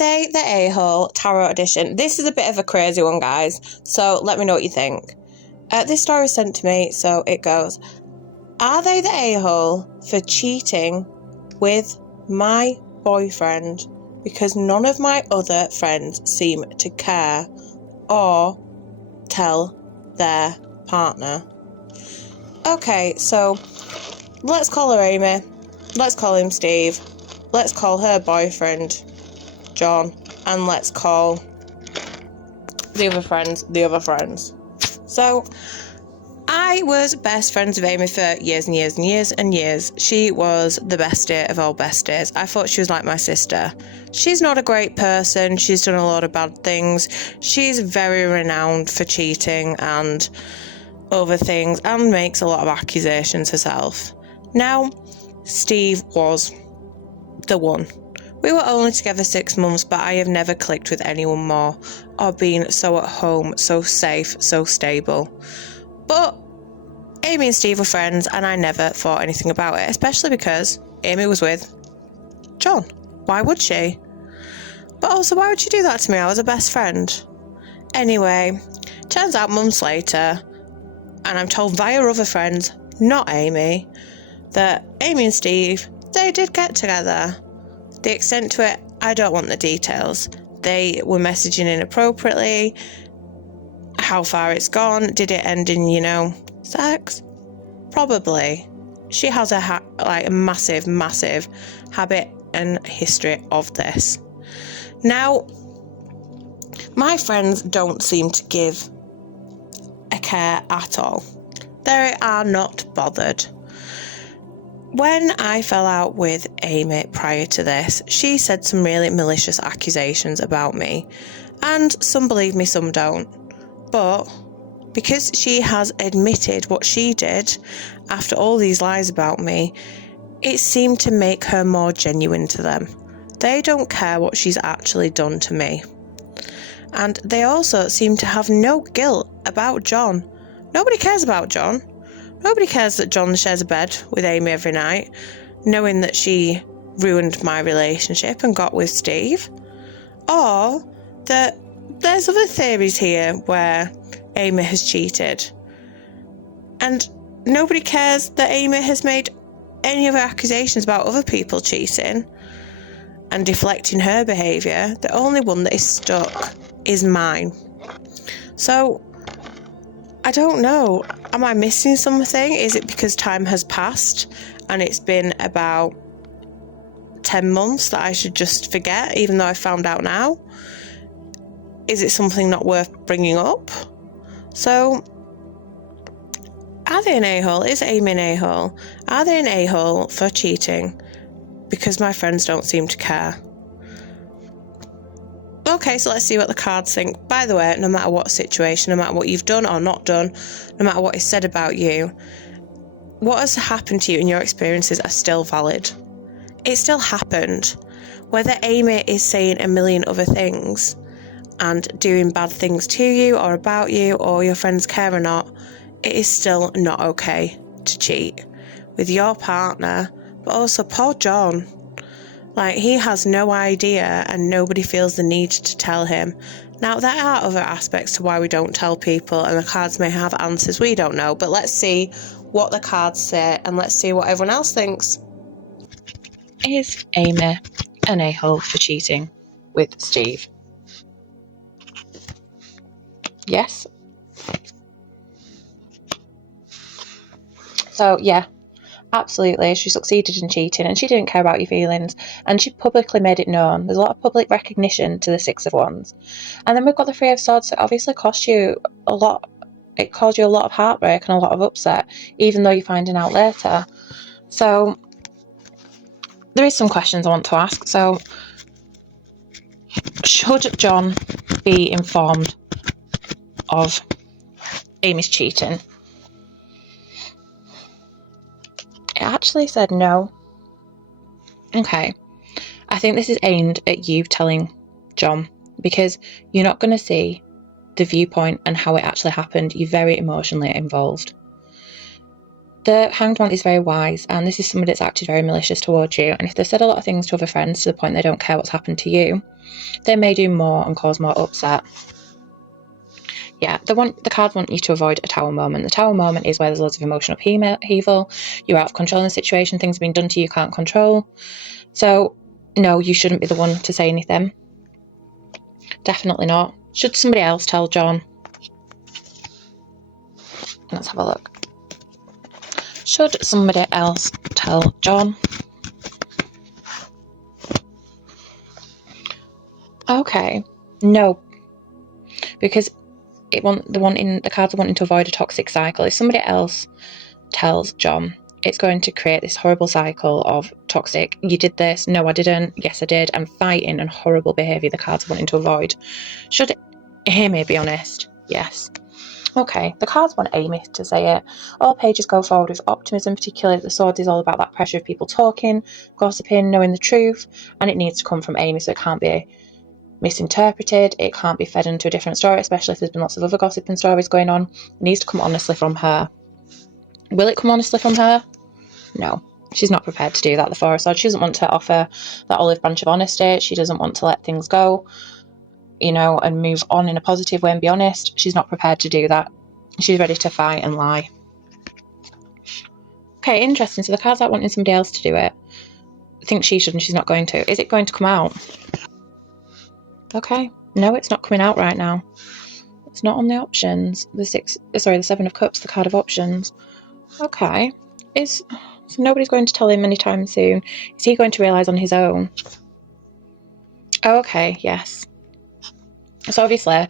they the a-hole? Tarot edition. This is a bit of a crazy one, guys, so let me know what you think. This story was sent to me, so it goes. Are they the a-hole for cheating with my boyfriend because none of my other friends seem to care or tell their partner? Okay, so let's call her Amy. Let's call him Steve. Let's call her boyfriend John. And let's call the other friends. So, I was best friends with Amy for years and years and years and years. She was the bestie of all besties. I thought she was like my sister. She's not a great person. She's done a lot of bad things. She's very renowned for cheating and other things and makes a lot of accusations herself. Now, Steve was the one. We were only together 6 months, but I have never clicked with anyone more or been so at home, so safe, so stable. But Amy and Steve were friends and I never thought anything about it, especially because Amy was with John. Why would she? But also, why would she do that to me? I was a best friend. Anyway, turns out months later, and I'm told via other friends, not Amy, that Amy and Steve, they did get together. The extent to it, I don't want the details. They were messaging inappropriately. How far it's gone. Did it end in, sex? Probably. She has a massive habit and history of this. Now, my friends don't seem to give a care at all. They are not bothered. When I fell out with Amy prior to this, she said some really malicious accusations about me, and some believe me, some don't. But because she has admitted what she did after all these lies about me, it seemed to make her more genuine to them. They don't care what she's actually done to me. And they also seem to have no guilt about John. Nobody cares about John. Nobody cares that John shares a bed with Amy every night, knowing that she ruined my relationship and got with Steve. Or that there's other theories here where Amy has cheated. And nobody cares that Amy has made any other accusations about other people cheating and deflecting her behaviour. The only one that is stuck is mine. So, I don't know. Am I missing something? Is it because time has passed and it's been about 10 months that I should just forget, even though I found out now? Is it something not worth bringing up? So, are they an a-hole? Is Amy an a-hole? Are they an a-hole for cheating? Because my friends don't seem to care. Okay, so let's see what the cards think. By the way, no matter what situation, no matter what you've done or not done, no matter what is said about you, what has happened to you and your experiences are still valid. It still happened. Whether Amy is saying a million other things and doing bad things to you or about you or your friends care or not, it is still not okay to cheat with your partner, but also poor John. Like, he has no idea and nobody feels the need to tell him. Now, there are other aspects to why we don't tell people, and the cards may have answers, we don't know. But let's see what the cards say and let's see what everyone else thinks. Is Amy an a-hole for cheating with Steve? Yes. So, yeah. Absolutely, she succeeded in cheating and she didn't care about your feelings and she publicly made it known. There's a lot of public recognition to the Six of Wands. And then we've got the Three of Swords, so it obviously cost you a lot. It caused you a lot of heartbreak and a lot of upset, even though you're finding out later. So there is some questions I want to ask. So should John be informed of Amy's cheating? It actually said no. Okay. I think this is aimed at you telling John, because you're not going to see the viewpoint and how it actually happened. You're very emotionally involved. The Hanged One is very wise, and this is somebody that's acted very malicious towards you, and if they've said a lot of things to other friends to the point they don't care what's happened to you, they may do more and cause more upset. Yeah, the cards want you to avoid a tower moment. The tower moment is where there's loads of emotional upheaval, you're out of control in the situation, things have been done to you can't control. So, no, you shouldn't be the one to say anything. Definitely not. Should somebody else tell John? Let's have a look. Should somebody else tell John? Okay, no, because the cards are wanting to avoid a toxic cycle. If somebody else tells John, it's going to create this horrible cycle of toxic, you did this, no I didn't, yes I did, and fighting and horrible behaviour the cards are wanting to avoid. Should Amy be honest? Yes. Okay, the cards want Amy to say it. All pages go forward with optimism, particularly the Swords is all about that pressure of people talking, gossiping, knowing the truth, and it needs to come from Amy, so it can't be misinterpreted, it can't be fed into a different story, especially if there's been lots of other gossip and stories going on. It needs to come honestly from her. Will it come honestly from her? No. She's not prepared to do that, the Four of Swords. She doesn't want to offer that olive branch of honesty. She doesn't want to let things go, and move on in a positive way and be honest. She's not prepared to do that. She's ready to fight and lie. Okay, interesting. So the cards aren't wanting somebody else to do it. I think she should and she's not going to. Is it going to come out? Okay. No, it's not coming out right now. It's not on the options. The Seven of Cups, the card of options. Okay. So nobody's going to tell him anytime soon. Is he going to realise on his own? Oh, okay, yes. So obviously,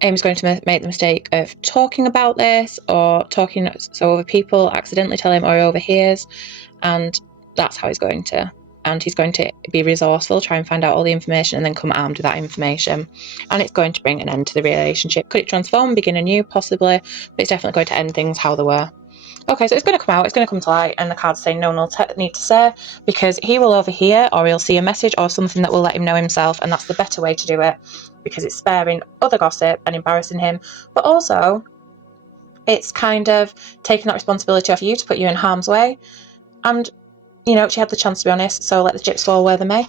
Amy's going to make the mistake of talking about this or talking so other people accidentally tell him or overhears, and that's how he's going to. And he's going to be resourceful, try and find out all the information and then come armed with that information. And it's going to bring an end to the relationship. Could it transform, begin anew? Possibly. But it's definitely going to end things how they were. Okay, so it's going to come out, it's going to come to light, and the cards say no need to say, because he will overhear or he'll see a message or something that will let him know himself, and that's the better way to do it, because it's sparing other gossip and embarrassing him, but also it's kind of taking that responsibility off you to put you in harm's way. And she had the chance to be honest, so let the chips fall where they may.